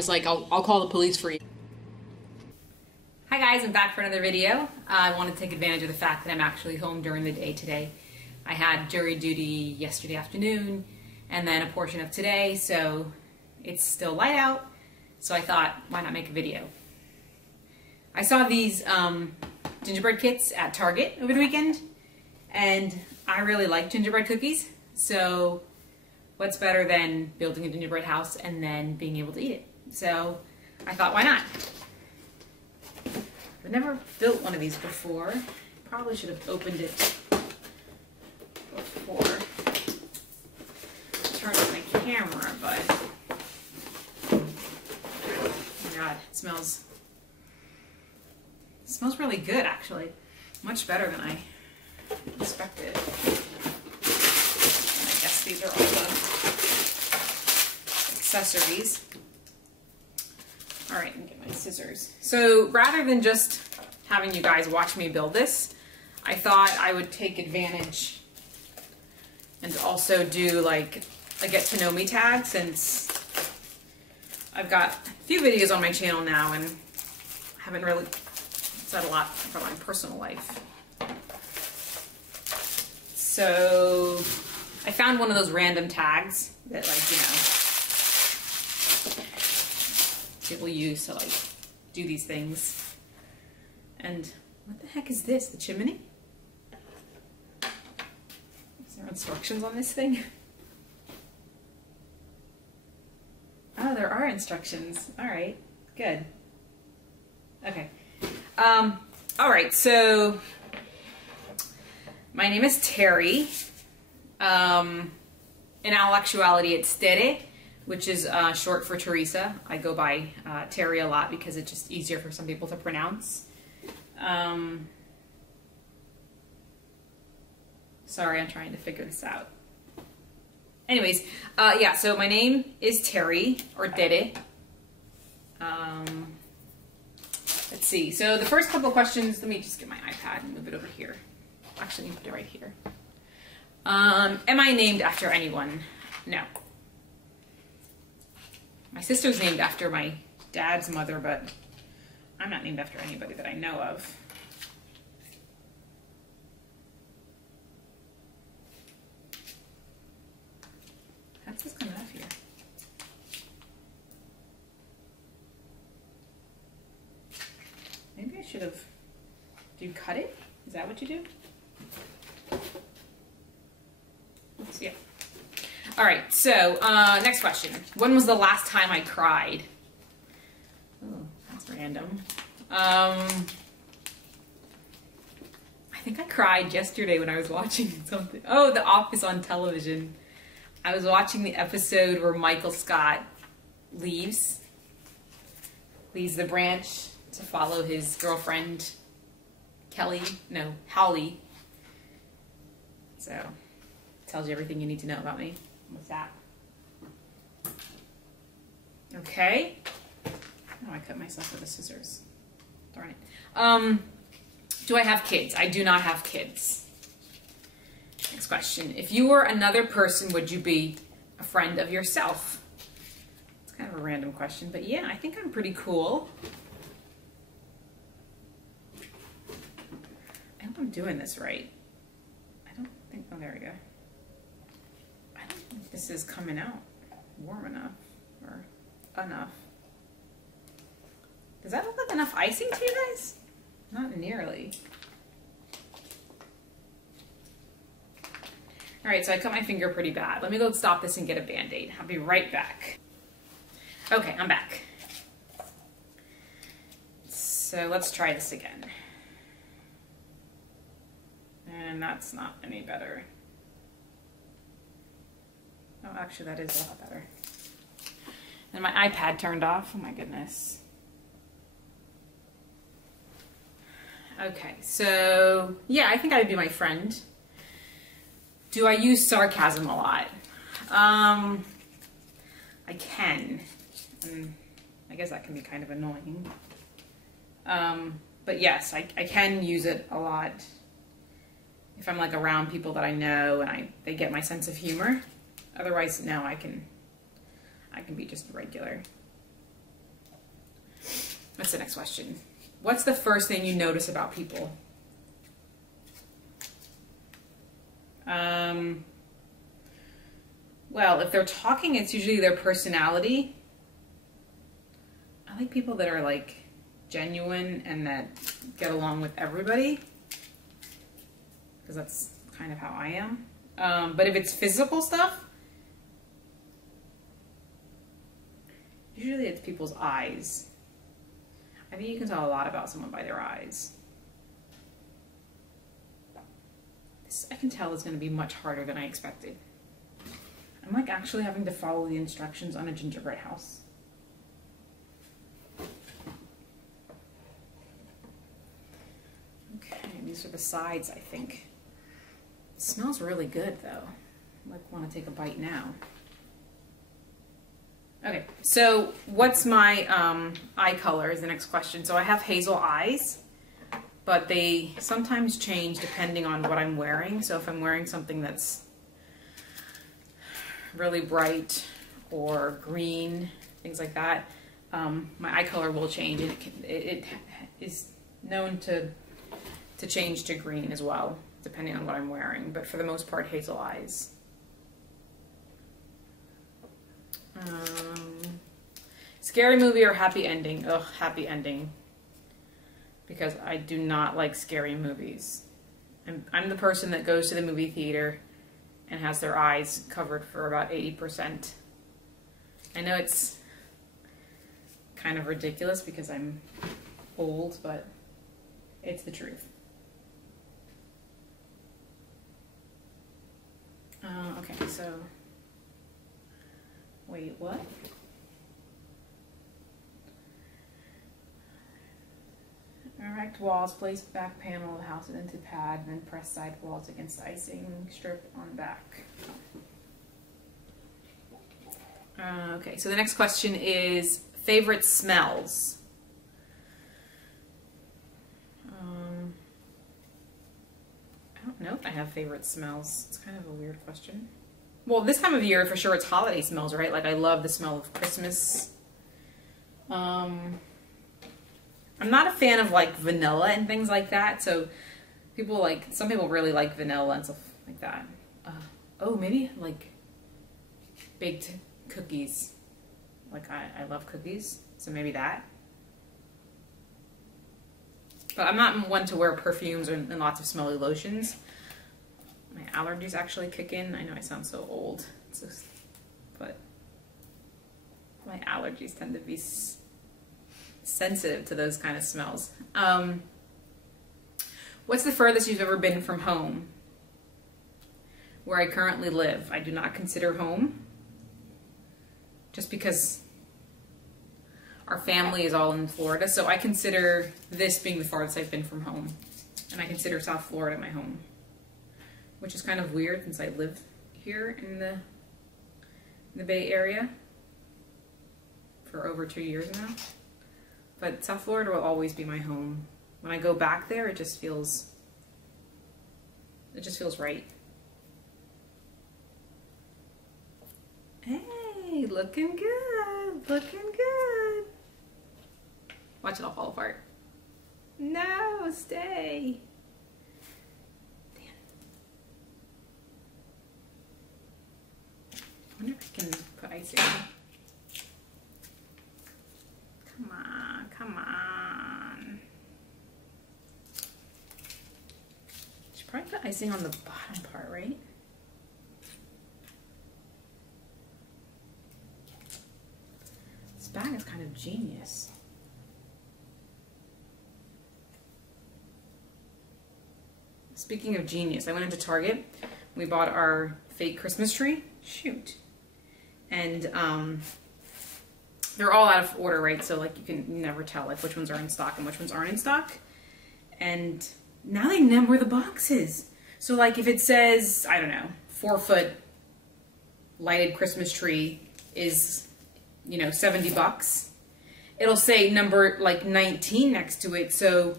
was like, I'll call the police for you. Hi guys, I'm back for another video. I want to take advantage of the fact that I'm actually home during the day today. I had jury duty yesterday afternoon and then a portion of today, so it's still light out, so I thought, why not make a video? I saw these gingerbread kits at Target over the weekend, and I really like gingerbread cookies, so what's better than building a gingerbread house and then being able to eat it? So I thought, why not? I've never built one of these before. Probably should have opened it before I turned on my camera, but oh my god, it smells really good actually. Much better than I expected. And I guess these are all the accessories. All right, let me get my scissors. So rather than just having you guys watch me build this, I thought I would take advantage and also do like a get to know me tag, since I've got a few videos on my channel now and I haven't really said a lot from my personal life. So I found one of those random tags that, like, you know, people use to like do these things. And what the heck is this? The chimney? Is there instructions on this thing? Oh, there are instructions. All right, good. Okay. All right, so my name is Terry. In all actuality, it's Tere, which is short for Teresa. I go by Terry a lot because it's just easier for some people to pronounce. Sorry, I'm trying to figure this out. Anyways, yeah, so my name is Terry, or Tere. Let's see, so the first couple of questions, let me just get my iPad and move it over here. Actually, let me put it right here. Am I named after anyone? No. My sister's named after my dad's mother, but I'm not named after anybody that I know of. How's this coming off here? Maybe I should have... Do you cut it? Is that what you do? Let's see. All right, so next question. When was the last time I cried? Oh, that's random. I think I cried yesterday when I was watching something. Oh, The Office on television. I was watching the episode where Michael Scott leaves the branch to follow his girlfriend, Holly. So, tells you everything you need to know about me. What's that? Okay. Oh, I cut myself with the scissors. Darn it. Do I have kids? I do not have kids. Next question. If you were another person, would you be a friend of yourself? It's kind of a random question, but yeah, I think I'm pretty cool. I hope I'm doing this right. I don't think, oh, there we go. I don't think this is coming out warm enough or enough. Does that look like enough icing to you guys? Not nearly. All right, so I cut my finger pretty bad. Let me go stop this and get a Band-Aid. I'll be right back. Okay, I'm back. So let's try this again. And that's not any better. Oh, actually that is a lot better. And my iPad turned off. Oh my goodness. Okay, so yeah, I think I'd be my friend. Do I use sarcasm a lot? I can. I guess that can be kind of annoying. But yes, I can use it a lot if I'm like around people that I know and they get my sense of humor. Otherwise, no, I can be just regular. What's the next question? What's the first thing you notice about people? Well, if they're talking, it's usually their personality. I like people that are like genuine and that get along with everybody, because that's kind of how I am. But if it's physical stuff, usually it's people's eyes. I think you can tell a lot about someone by their eyes. This, I can tell, is going to be much harder than I expected. I'm like actually having to follow the instructions on a gingerbread house. Okay, these are the sides, I think. It smells really good though. I like want to take a bite now. Okay, so what's my eye color is the next question. So I have hazel eyes, but they sometimes change depending on what I'm wearing. So if I'm wearing something that's really bright or green, things like that, my eye color will change, and it is known to change to green as well, depending on what I'm wearing. But for the most part, hazel eyes. Scary movie or happy ending? Ugh, happy ending. Because I do not like scary movies. I'm the person that goes to the movie theater and has their eyes covered for about 80%. I know it's kind of ridiculous because I'm old, but it's the truth. Okay, so... Wait, what? Erect walls, place back panel of the house into pad, then press side walls against the icing strip on back. Okay, so the next question is favorite smells. I don't know if I have favorite smells. It's kind of a weird question. Well, this time of year, for sure, it's holiday smells, right? Like, I love the smell of Christmas. I'm not a fan of, like, vanilla and things like that. So, some people really like vanilla and stuff like that. Oh, maybe, like, baked cookies. Like, I love cookies, so maybe that. But I'm not one to wear perfumes and lots of smelly lotions. My allergies actually kick in. I know I sound so old, but my allergies tend to be sensitive to those kind of smells. What's the furthest you've ever been from home? Where I currently live, I do not consider home, just because our family is all in Florida, so I consider this being the farthest I've been from home, and I consider South Florida my home. Which is kind of weird since I live here in the Bay Area for over 2 years now. But South Florida will always be my home. When I go back there, it just feels right. Hey, looking good, looking good. Watch it all fall apart. No, stay. I wonder if I can put icing on. Come on, come on. Should probably put icing on the bottom part, right? This bag is kind of genius. Speaking of genius, I went into Target. We bought our fake Christmas tree. Shoot. And they're all out of order, right? So like you can never tell like which ones are in stock and which ones aren't in stock. And now they number the boxes. So like if it says, I don't know, 4-foot lighted Christmas tree is, you know, $70, it'll say number like 19 next to it. So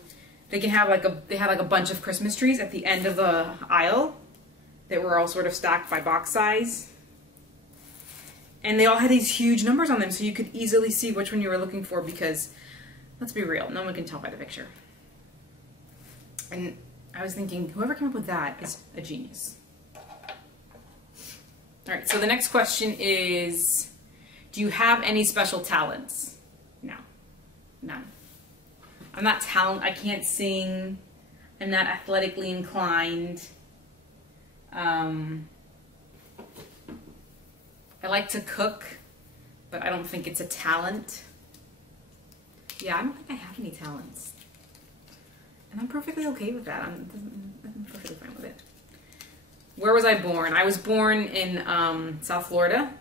they can have like they had like a bunch of Christmas trees at the end of the aisle that were all sort of stacked by box size. And they all had these huge numbers on them, so you could easily see which one you were looking for, because let's be real, no one can tell by the picture. And I was thinking, whoever came up with that is a genius. All right, so the next question is, do you have any special talents? No, none. I'm not I can't sing. I'm not athletically inclined. I like to cook, but I don't think it's a talent. Yeah, I don't think I have any talents. And I'm perfectly okay with that. I'm perfectly fine with it. Where was I born? I was born in South Florida,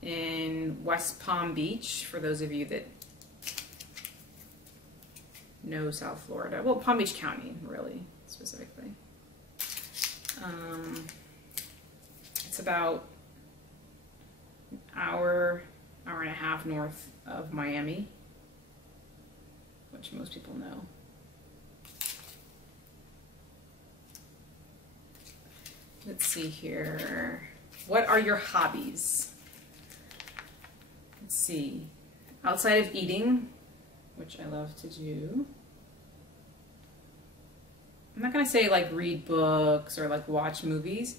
in West Palm Beach, for those of you that know South Florida. Well, Palm Beach County, really, specifically. It's about an hour and a half north of Miami, which most people know. Let's see here. What are your hobbies? Let's see. Outside of eating, which I love to do, I'm not going to say like read books or like watch movies,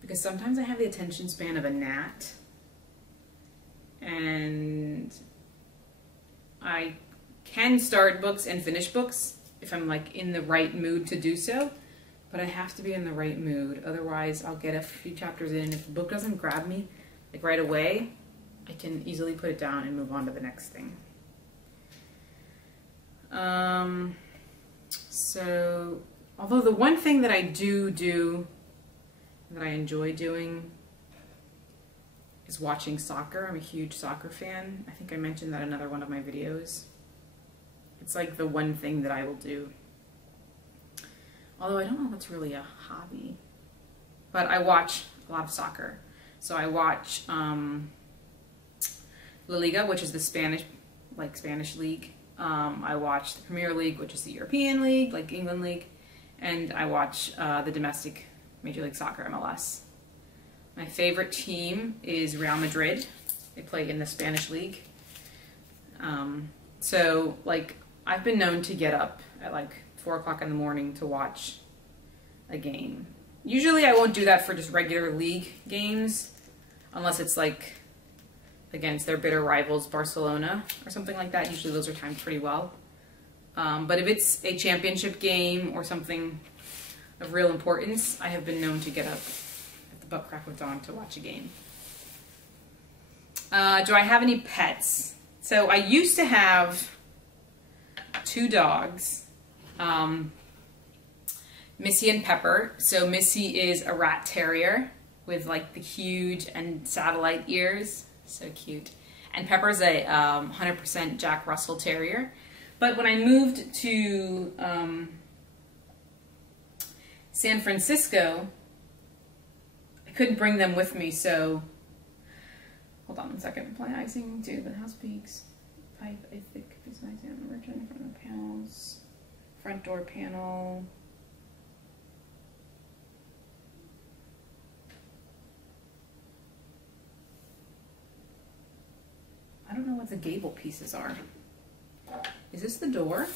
because sometimes I have the attention span of a gnat. And I can start books and finish books if I'm like in the right mood to do so, but I have to be in the right mood. Otherwise, I'll get a few chapters in. If the book doesn't grab me like right away, I can easily put it down and move on to the next thing. So, although the one thing that I do that I enjoy doing is watching soccer. I'm a huge soccer fan. I think I mentioned that in another one of my videos. It's like the one thing that I will do. Although I don't know if that's really a hobby. But I watch a lot of soccer. So I watch La Liga, which is the Spanish league. I watch the Premier League, which is the European League, like England League. And I watch the domestic Major League Soccer, MLS. My favorite team is Real Madrid. They play in the Spanish league. So, like, I've been known to get up at like 4 o'clock in the morning to watch a game. Usually I won't do that for just regular league games, unless it's like against their bitter rivals Barcelona or something like that. Usually those are timed pretty well. But if it's a championship game or something of real importance, I have been known to get up at the butt crack of dawn to watch a game. Do I have any pets? So I used to have 2 dogs, Missy and Pepper. So Missy is a rat terrier with like the huge and satellite ears. So cute. And Pepper's a 100% Jack Russell Terrier. But when I moved to San Francisco, I couldn't bring them with me, so hold on one second. Apply icing to the house peaks. Pipe a thick piece of icing on the merchant in front of the panels. Front door panel. I don't know what the gable pieces are. Is this the door?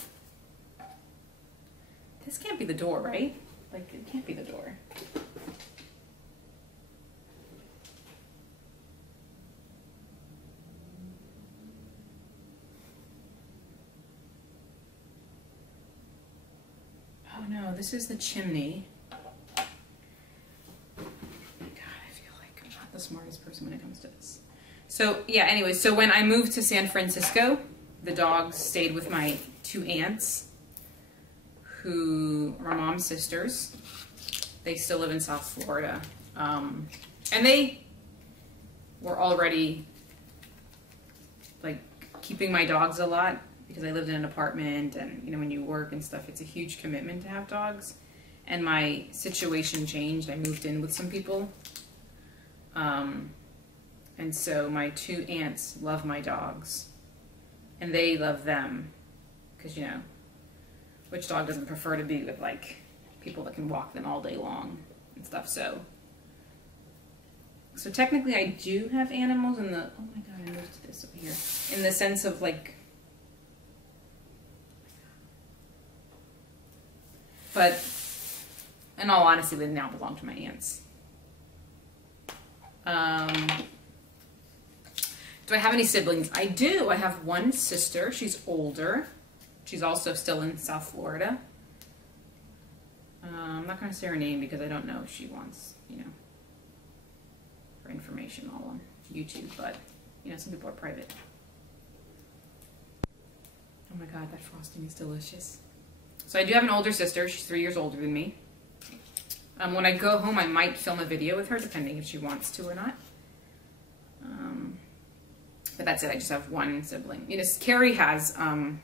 This can't be the door, right? Like, it can't be the door. Oh no, this is the chimney. God, I feel like I'm not the smartest person when it comes to this. So, yeah, anyway, so when I moved to San Francisco, the dogs stayed with my 2 aunts, who are my mom's sisters. They still live in South Florida. And they were already, like, keeping my dogs a lot, because I lived in an apartment, and, you know, when you work and stuff, it's a huge commitment to have dogs. And my situation changed. I moved in with some people. And so my 2 aunts love my dogs, and they love them, because, you know, which dog doesn't prefer to be with, like, people that can walk them all day long and stuff. So technically I do have animals in the, oh my god, I moved this over here, in the sense of, like, But in all honesty, they now belong to my aunts. Do I have any siblings? I do. I have one sister. She's older. She's also still in South Florida. I'm not going to say her name because I don't know if she wants, you know, her information all on YouTube, but, you know, some people are private. Oh my God, that frosting is delicious. So I do have an older sister. She's 3 years older than me. When I go home, I might film a video with her, depending if she wants to or not. But that's it. I just have one sibling. You know, Carrie has a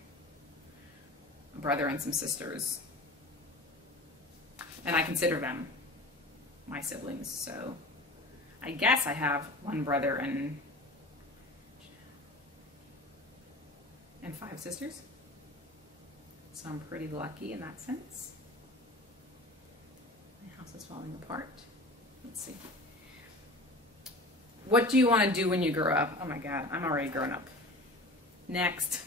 brother and some sisters. And I consider them my siblings. So I guess I have one brother and 5 sisters. So I'm pretty lucky in that sense. My house is falling apart. Let's see. What do you want to do when you grow up? Oh my God, I'm already grown up. Next.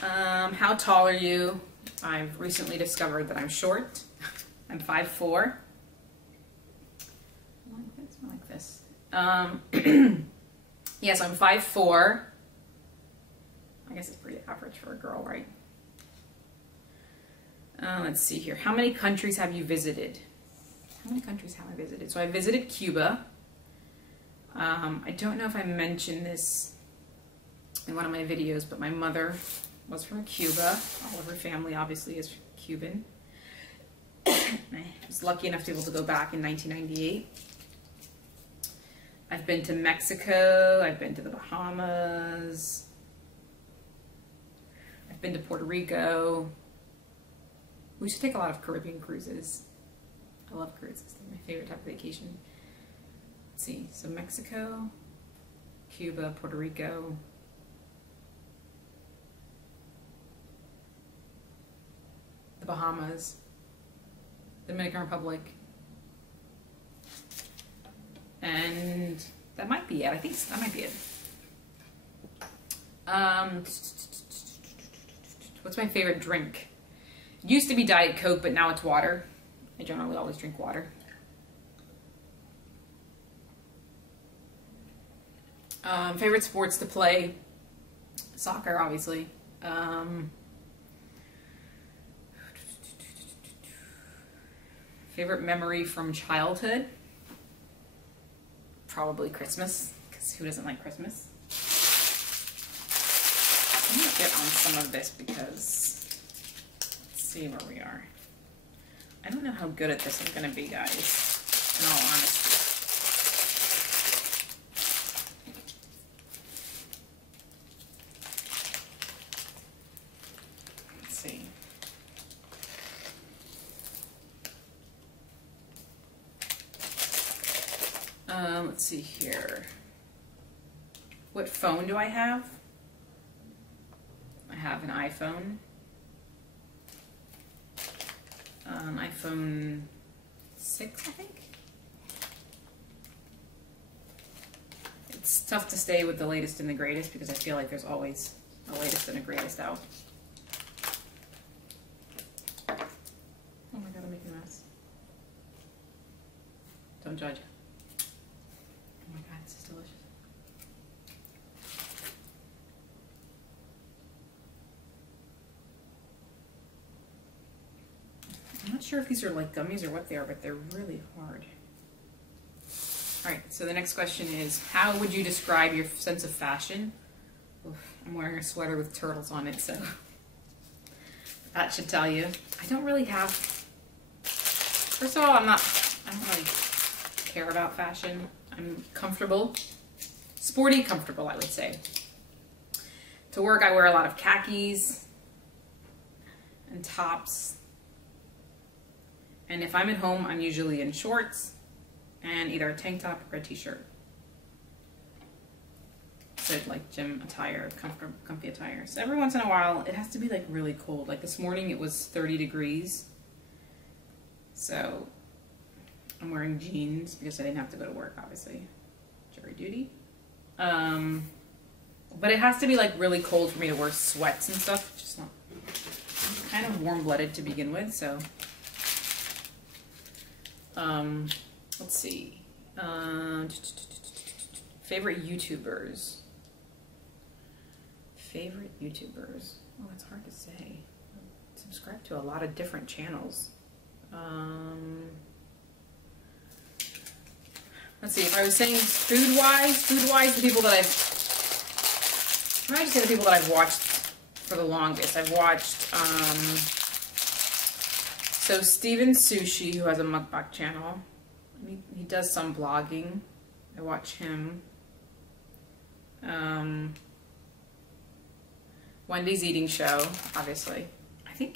How tall are you? I've recently discovered that I'm short. I'm 5'4". It's not like this. Yes, I'm 5'4". I guess it's pretty average for a girl, right? Let's see here. How many countries have you visited? How many countries have I visited? So I visited Cuba. I don't know if I mentioned this in one of my videos, but my mother was from Cuba. All of her family obviously is Cuban. I was lucky enough to be able to go back in 1998. I've been to Mexico. I've been to the Bahamas. I've been to Puerto Rico. We should take a lot of Caribbean cruises. I love cruises. They're my favorite type of vacation. Let's see. So Mexico, Cuba, Puerto Rico. The Bahamas. Dominican Republic. And that might be it. I think that might be it. What's my favorite drink? It used to be Diet Coke, but now it's water. I generally always drink water. Favorite sports to play? Soccer, obviously. Favorite memory from childhood? Probably Christmas, because who doesn't like Christmas? I'm going to get on some of this because, let's see where we are. I don't know how good at this I'm going to be, guys, in all honesty. Let's see. Let's see here. What phone do I have? I have an iPhone. iPhone 6, I think. It's tough to stay with the latest and the greatest because I feel like there's always a latest and a greatest out. Oh my God, I'm making a mess. Don't judge. Oh my God, this is delicious. I'm not sure if these are like gummies or what they are, but they're really hard. Alright, so the next question is, how would you describe your sense of fashion? Oof, I'm wearing a sweater with turtles on it, so that should tell you. I don't really have... First of all, I don't really care about fashion. I'm comfortable. Sporty comfortable, I would say. To work, I wear a lot of khakis and tops. And if I'm at home, I'm usually in shorts and either a tank top or a t-shirt. So like gym attire, comfy attire. So every once in a while, it has to be like really cold. Like this morning, it was 30 degrees. So I'm wearing jeans because I didn't have to go to work, obviously. Jury duty. But it has to be like really cold for me to wear sweats and stuff. Just not. kind of warm-blooded to begin with, so let's see. Favorite YouTubers. Favorite YouTubers. Oh, that's hard to say. I subscribe to a lot of different channels. Let's see, if I was saying food-wise, the people that I might just say the people that I've watched for the longest. I've watched, so Steven Sushi, who has a mukbang channel. He does some blogging. I watch him. Wendy's Eating Show, obviously. I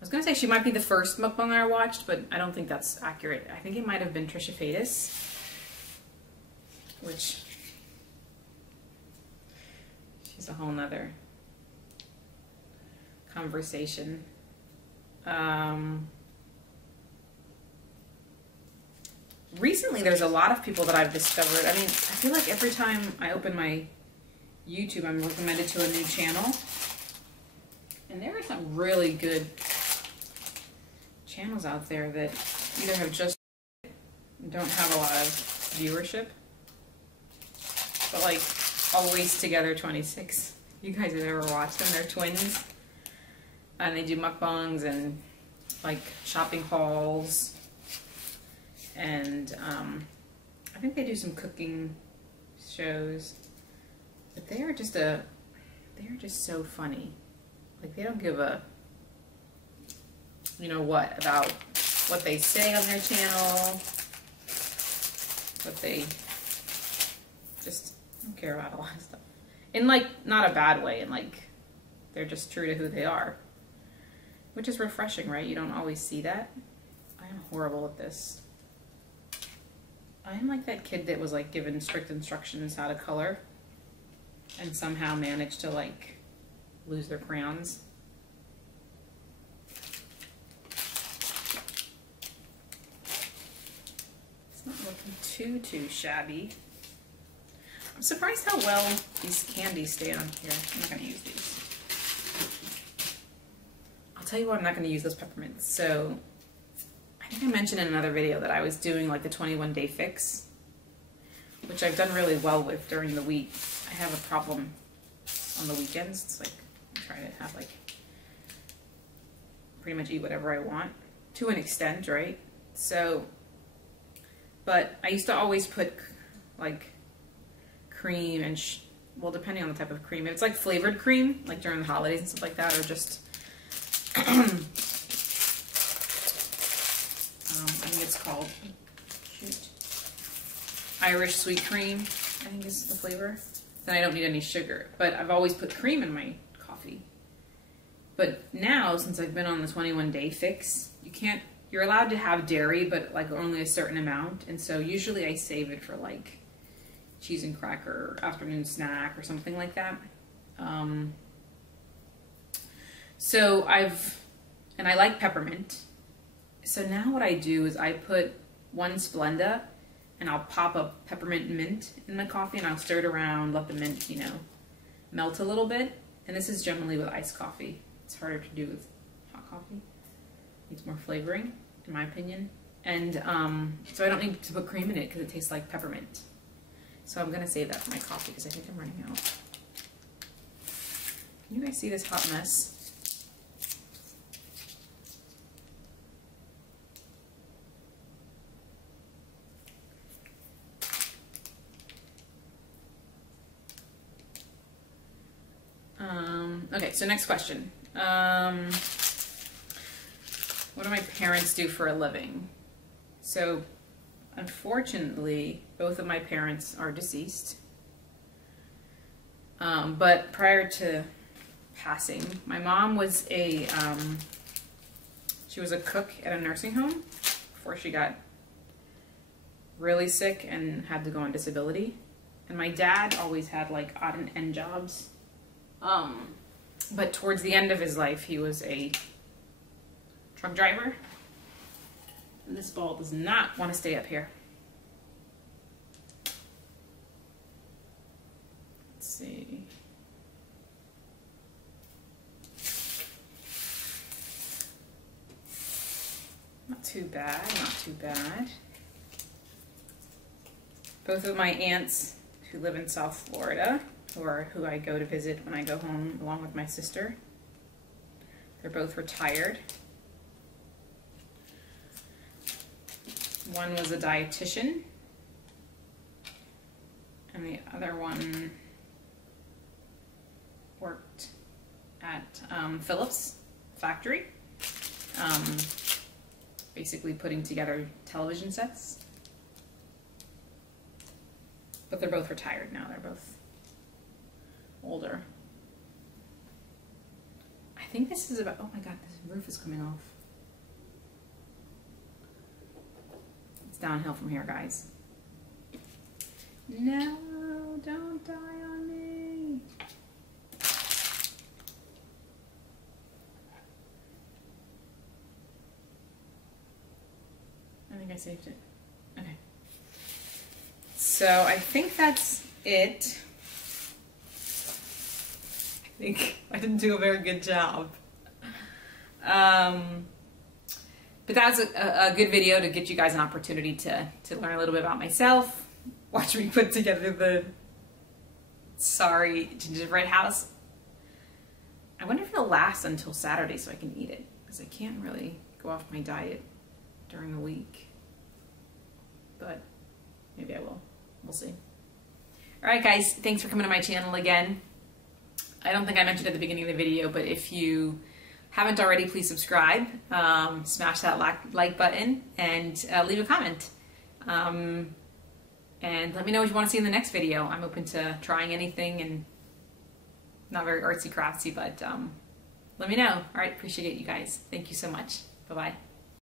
was going to say she might be the first mukbanger I watched, but I don't think that's accurate. I think it might have been Trisha Paytas, which she's a whole nother conversation. Recently, there's a lot of people that I've discovered. I mean, I feel like every time I open my YouTube, I'm recommended to a new channel. And there are some really good channels out there that either have just don't have a lot of viewership, but like Always Together 26. You guys have ever watched them? They're twins, and they do mukbangs and like shopping hauls, and I think they do some cooking shows. But they are just so funny. Like, they don't give a you know what about what they say on their channel, but they just don't care about a lot of stuff. In like, not a bad way, and like, they're just true to who they are. Which is refreshing, right? You don't always see that. I am horrible at this. I am like that kid that was like given strict instructions how to color and somehow managed to like lose their crayons. It's not looking too shabby. I'm surprised how well these candies stay on here. I'm not going to use these. I'll tell you what, I'm not going to use those peppermints. So I think I mentioned in another video that I was doing like the 21-day fix, which I've done really well with during the week. I have a problem on the weekends. It's like I'm trying to have like pretty much eat whatever I want to an extent, right? So, but I used to always put like cream and well, depending on the type of cream, if it's like flavored cream, like during the holidays and stuff like that, or just I think it's called Irish sweet cream, I think is the flavor. Then I don't need any sugar, but I've always put cream in my coffee. But now, since I've been on the 21-day fix, you're allowed to have dairy, but like only a certain amount. And so usually I save it for like cheese and cracker afternoon snack or something like that. So I like peppermint. So now what I do is I put one Splenda and I'll pop a peppermint mint in the coffee and I'll stir it around, let the mint, you know, melt a little bit. And this is generally with iced coffee. It's harder to do with hot coffee. Needs more flavoring, in my opinion. And so I don't need to put cream in it because it tastes like peppermint. So I'm gonna save that for my coffee because I think I'm running out. Can you guys see this hot mess? Okay, so next question. What do my parents do for a living? So, unfortunately, both of my parents are deceased. But prior to passing, my mom was she was a cook at a nursing home before she got really sick and had to go on disability. And my dad always had like odd and end jobs. But towards the end of his life, he was a truck driver. And this ball does not want to stay up here. Let's see. Not too bad, not too bad. Both of my aunts who live in South Florida, or who I go to visit when I go home along with my sister, they're both retired. One was a dietitian, and the other one worked at Philips factory, basically putting together television sets. But they're both retired now. They're both older. I think this is about, oh my God, this roof is coming off. It's downhill from here, guys. No, don't die on me. I think I saved it. Okay. So I think that's it. I think I didn't do a very good job. But that's a good video to get you guys an opportunity to learn a little bit about myself. Watch me put together the sorry gingerbread house. I wonder if it'll last until Saturday so I can eat it, because I can't really go off my diet during the week. But maybe I will. We'll see. Alright guys, thanks for coming to my channel again. I don't think I mentioned at the beginning of the video, but if you haven't already, please subscribe, smash that like button, and leave a comment. And let me know what you want to see in the next video. I'm open to trying anything, and not very artsy craftsy, but let me know. Alright, appreciate you guys. Thank you so much. Bye-bye.